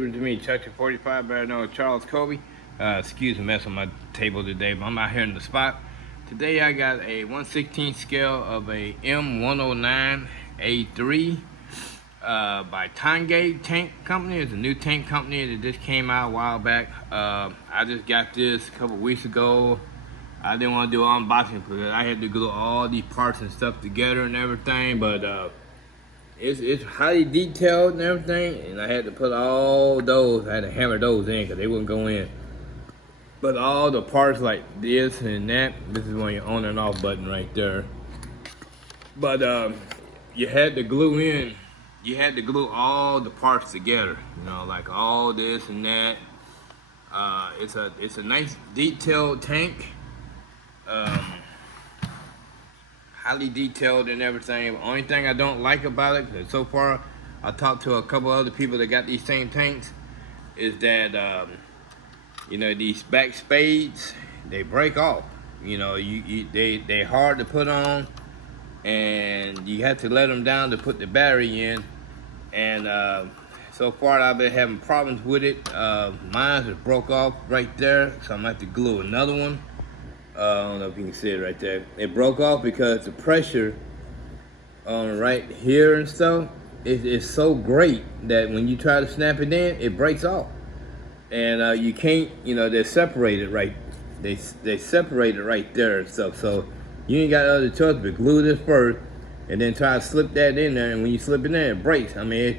To me, Chuck 45, better known as Charles Kobe. Excuse the mess on my table today, but I'm out here in the spot. Today I got a 1/16 scale of a M109A2 by Tongde Tank Company. It's a new tank company that just came out a while back. I just got this a couple weeks ago. I didn't want to do an unboxing because I had to glue all these parts and stuff together and everything, but it's highly detailed and everything, and I had to put all those, I had to hammer those in because they wouldn't go in. But all the parts like this and that, this is one your on and off button right there. But you had to glue all the parts together, you know, like all this and that. It's a nice detailed tank. Highly detailed and everything. The only thing I don't like about it, cause so far I talked to a couple other people that got these same tanks, is that you know, these back spades, they break off. You know, they hard to put on, and you have to let them down to put the battery in. And so far I've been having problems with it. Mine just broke off right there, so I'm gonna have to glue another one. I don't know if you can see it right there. It broke off because the pressure on right here and stuff is so great that when you try to snap it in, it breaks off. And you can't, you know, they're separated right. They separated right there and stuff. So you ain't got other choice but glue this first, and then try to slip that in there. And when you slip it in, it breaks. I mean,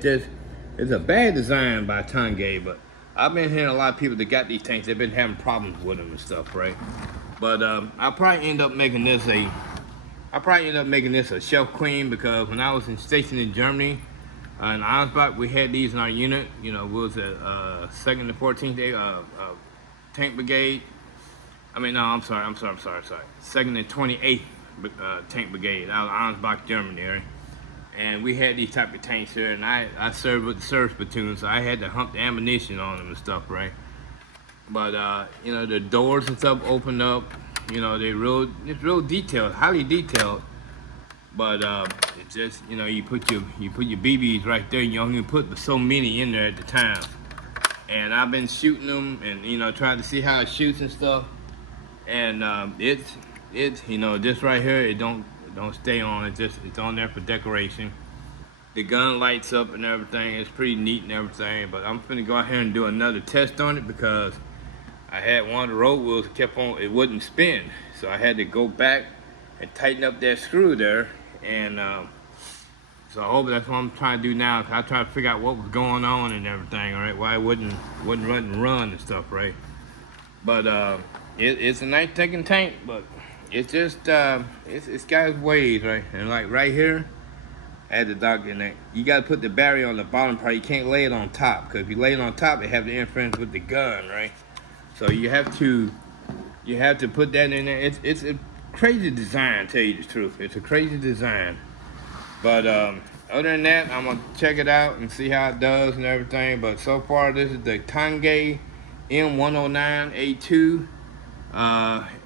it's a bad design by Tongde, but I've been hearing a lot of people that got these tanks. They've been having problems with them and stuff, right? But I'll probably end up making this a shelf queen, because when I was stationed in Germany, in Ansbach, we had these in our unit. You know, we was at 2nd and 14th Tank Brigade. I mean, no, I'm sorry. 2nd and 28th Tank Brigade out of Ansbach, Germany, right? And we had these type of tanks here, and I served with the service platoon, so I had to hump the ammunition on them and stuff, right? But you know, the doors and stuff open up. You know, it's real detailed, highly detailed. But it's just, you know, you put your BBs right there. You only put so many in there at the time. And I've been shooting them, and you know, trying to see how it shoots and stuff. And it's you know, this right here, it don't stay on. It's on there for decoration. The gun lights up and everything. It's pretty neat and everything. But I'm finna go ahead and do another test on it, because I had one of the road wheels kept on, it wouldn't spin. So I had to go back and tighten up that screw there. And so I hope that's what I'm trying to do now. Cause I try to figure out what was going on and everything, all right? Why it wouldn't run and stuff, right? But it's a nice taking tank, but it's just, it's got its ways, right? And like right here, I had the doctor in there. You gotta put the battery on the bottom part. You can't lay it on top, because if you lay it on top, it have the interference with the gun, right? So you have to put that in there. It's a crazy design, to tell you the truth. It's a crazy design. But other than that, I'm gonna check it out and see how it does and everything. But so far, this is the Tongde M109A2.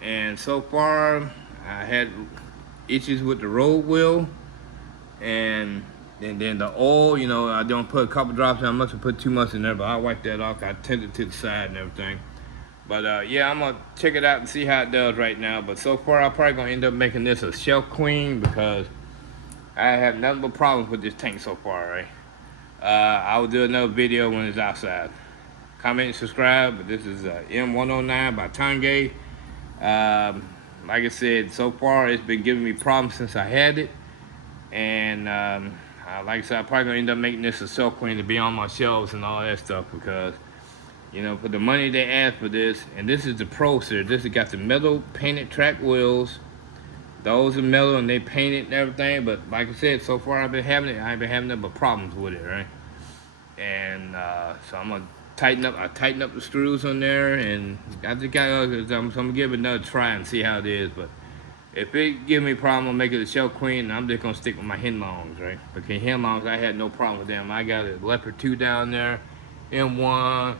And so far, I had issues with the road wheel, and then the oil, you know, I don't put a couple drops in. I must have put too much in there, but I wipe that off. I tend it to the side and everything. But yeah, I'm gonna check it out and see how it does right now. But so far, I'm probably gonna end up making this a shelf queen, because I have nothing but problems with this tank so far, right? I will do another video when it's outside. Comment and subscribe. But this is M109 by Tongde. Like I said, so far it's been giving me problems since I had it. And like I said, I'm probably gonna end up making this a shelf queen to be on my shelves and all that stuff, because you know, for the money they asked for this, and this is the Pro series. This has got the metal painted track wheels. Those are metal and they painted and everything. But like I said, so far I ain't been having nothing but problems with it, right? And so I'm gonna tighten up the screws on there, and I just I'm gonna give it another try and see how it is. But if it give me a problem, I'll make it a shelf queen, and I'm just gonna stick with my Henlongs, right? Because Henlongs, I had no problem with them. I got a Leopard 2 down there, M1.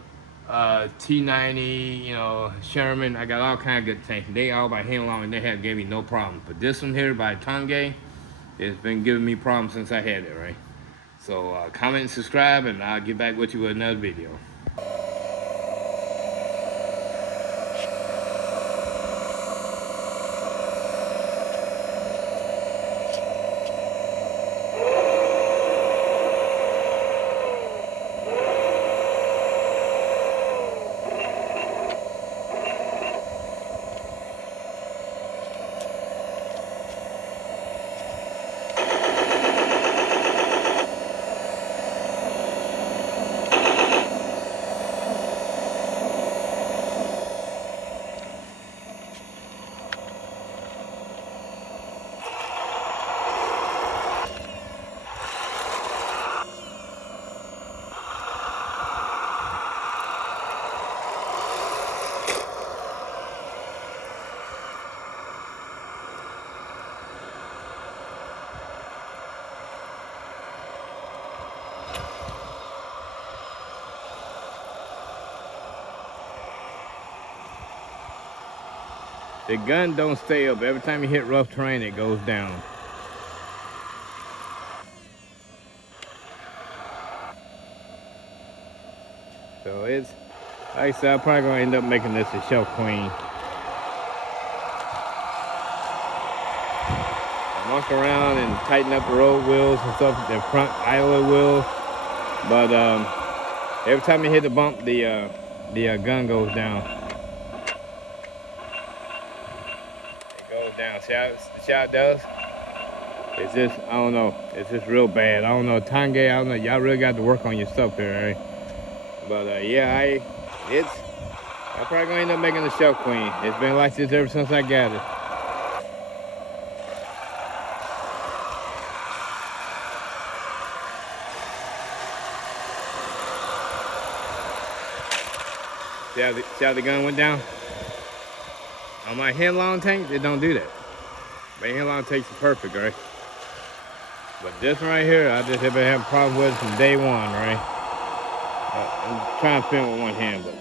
T90, you know, Sherman. I got all kind of good tanks. They all by Henlong, and they have gave me no problem. But this one here by Tongde, it's been giving me problems since I had it, right? So comment and subscribe, and I'll get back with you with another video. The gun don't stay up. Every time you hit rough terrain, it goes down. So it's, like I said, I'm probably gonna end up making this a shelf queen. I walk around and tighten up the road wheels and stuff, the front idler wheels. But every time you hit the bump, the gun goes down. Down. See how it does? It's just, I don't know. It's just real bad. I don't know. Tongde, I don't know. Y'all really got to work on your stuff there, right? But yeah, I'm probably gonna end up making the shelf queen. It's been like this ever since I got it. See how the gun went down? On my headlong tank, it don't do that. My headlong tanks are perfect, right? But this one right here, I just have been having problems with it from day one, right? I'm trying to film with one hand, but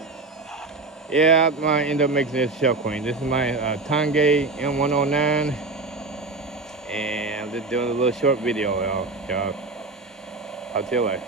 yeah, I might end up making this shelf queen. This is my Tongde M109, and I'm just doing a little short video, y'all. I'll tell you later.